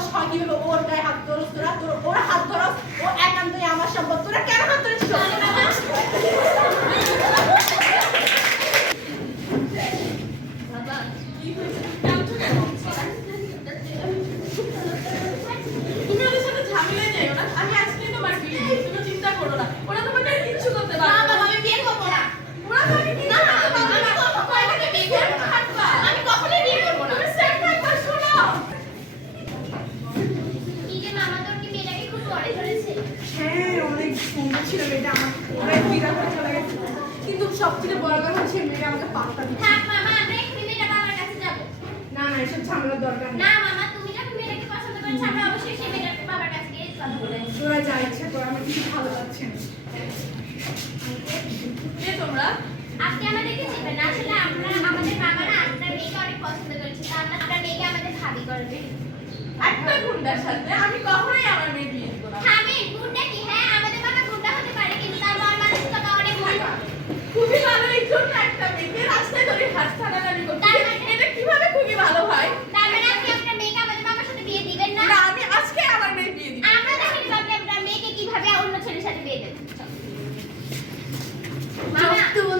সাহস হয় ওর গায়ে হাত ধরস তোরা তোর ওর হাত ধরস ও একান্তই আমার সম্পদ, তোরা কেন হাত ধরেছিস বাবা, কি হয়েছে? কাঁদছো কেন? তুমি ওদের সাথে ঝামেলায় যাইও না। আমি আজকেই তোমার বিয়ে দিব। তুমি চিন্তা করো না। ওরা তোমাকে আর কিচ্ছু করতে না পারবে না। বাবা আমি বিয়ে করব না ওরা তোমাকে কিচ্ছু না, করতে বাবা, পারবে আমি না। কখনো তোমাকে বিয়ে করব না। থাকবা। আমি কখনোই বিয়ে করব না তুমি safe থাকবা, শোনো। কি যে মামা তোর কি মেয়েটাকে খুব পরে ধরেছে হ্যাঁ অনেক সুন্দর ছিল মেয়েটা আমার অনেক বিরাট হয়ে চলে গেছে। কিন্তু সবচেয়ে বড় কথা হচ্ছে মেয়েটা আমাকে পাত্তা দিচ্ছে। থাক মামা আমরা এক্ষুনি মেয়েটা বাবার কাছে যাব। না না এসব ঝামেলার দরকার নেই। না মামা তুমি যখন মেয়েটাকে পছন্দ করেছ আমরা অবশ্যই সেই মেয়েটাকে বাবার কাছে গিয়ে কথা বলে। তোরা যা ইচ্ছে তোরা আমার কিছু ভালো লাগছে না। কে তোমরা? আপনি আমাদেরকে চিনবেন না আসলে আমরা আমাদের বাবারা আপনার মেয়েকে অনেক পছন্দ করেছে তা আমরা আপনার মেয়েকে আমাদের ভাবি করবে একটা গুন্ডার সাথে আমি কখনোই আমার মেয়ে বিয়ে দিব না। থামেন গুন্ডা কি হ্যাঁ আমাদের বাবা গুন্ডা হতে পারে কিন্তু তার মন মানসিকতা অনেক ভালো খুবই ভালো এই জন্য একটা মেয়েকে রাস্তায় ধরে হাত টানাটানি করছে। তার মানে- এটা কীভাবে খুবই ভালো হয় তার মানে আপনি আপনার মেয়েকে আমাদের বাবার সাথে বিয়ে দিবেন না না আমি আজকে আমার মেয়ে বিয়ে দিব আমরা দেখিনি আপনি আপনার মেয়েকে কীভাবে অন্য ছেলের সাথে বিয়ে দেবেন মামা তুলে দেখো না কে এসেছে নতুন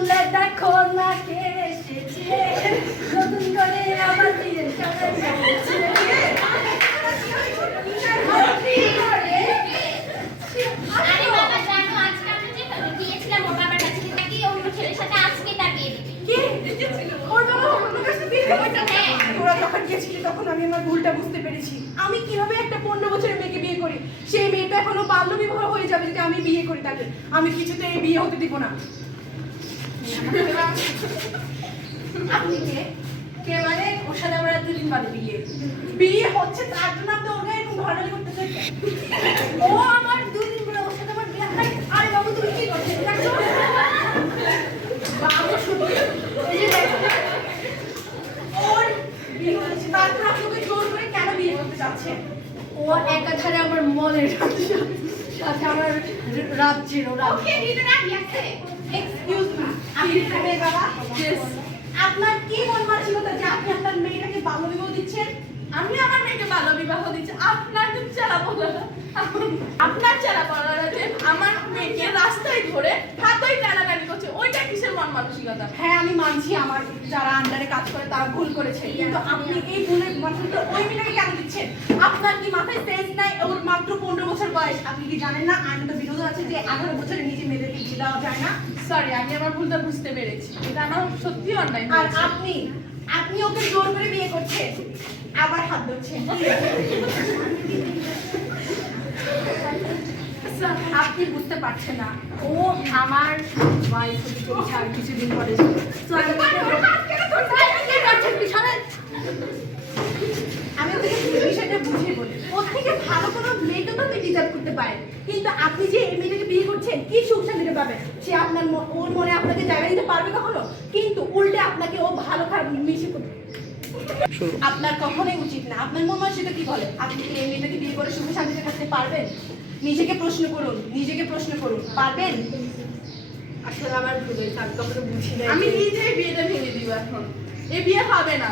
করে আবার বিয়ে সাজাচ্ছে আরে বাবা জানো আজকে আমরা যে গিয়েছিলাম ওর বাবার কাছে কিন্তু নাকি অন্য ছেলের সাথে আজকে তার বিয়ে দিবে কি ওর বাবা অন্য কাছে বিয়ে দেবে? হ্যাঁ। তোরা যখন গেছিলি তখন আমি আমার ভুলটা বুঝতে পেরেছি। আমি কীভাবে একটা পনেরো বছরের মেয়েকে বিয়ে করি? সেই মেয়েটা এখনও বাল্য বিবাহ হয়ে যাবে যদি আমি বিয়ে করি তাকে। আমি কিছুতে এই বিয়ে হতে দিব না। আপনি কে কে মানে ওর সাথে আমরা দুদিন বাদে বিয়ে বিয়ে হচ্ছে তার জন্য আপনি ওর গায়ে ঘটালি করতে চাইছেন? ও আমার দুদিন পরে ওর সাথে আমার বিয়ে হয়। আরে বাবু তুমি কি করছ? বাবু ওর বিয়ে হয়েছে। তারপর আপনাকে জোর করে কেন বিয়ে করতে চাচ্ছেন? ও একাধারে আমার মনের সাথে আমার রাজ্যের ওরা। এক্সকিউজ মি আপনি মেয়ে বাবা? আপনার কি মন মানসিকতা যে আপনি আপনার মেয়েটাকে বাল্য বিবাহ দিচ্ছেন? আমি আমার মেয়েকে বাল্য বিবাহ দিচ্ছি। আপনার চালা আপনার চালা বলা যে আমার মেয়েকে রাস্তায় ধরে হাতই টানাটানি করছে। ওইটা কিসের মন মানসিকতা? হ্যাঁ আমি মানছি আমার যারা আন্ডারে কাজ করে তারা ভুল করেছে। কিন্তু আপনি এই ভুলের মানসিকতা ওই মেয়েটাকে কেন দিচ্ছেন? আপনার কি মাথায় সেন্স নাই? ওর মাত্র পনেরো বছর বয়স। আপনি কি জানেন না? আইন তো বিরোধ আছে যে আঠারো বছরের নিচে মেয়েদেরকে দেওয়া যায় না। সরি আমি আমার ভুলটা বুঝতে পেরেছি। এটা আমার সত্যি অন্যায় আর আপনি আপনি ওকে জোর করে বিয়ে করছেন? আবার হাত ধরছেন। আপনি বুঝতে পারছেন না। ও আমার ওয়াইফ হতে চলেছে আর কিছুদিন পরে So, আমি আমি ওকে বিষয়টা বুঝিয়ে বলি ওর থেকে ভালো কোনো মেয়েকে তো আপনি ডিজার্ভ করতে পারেন। কিন্তু আপনি যে এই মেয়েটাকে বিয়ে করছেন কি সুখ শান্তিতে পাবেন? সে আপনার ওর মনে আপনাকে জায়গা দিতে পারবে কখনো? কিন্তু উল্টে আপনাকে ও ভালো খারাপ মিশে করবে। আপনার কখনোই উচিত না। আপনার মন মানসিকতা কি বলে? আপনি কি এই মেয়েটাকে বিয়ে করে সুখে শান্তিতে থাকতে পারবেন? নিজেকে প্রশ্ন করুন নিজেকে প্রশ্ন করুন। পারবেন? আসলে আমার ভুল হয়েছে আমি কখনো বুঝি না আমি নিজেই বিয়েটা ভেঙে দিব এখন। এই বিয়ে হবে না।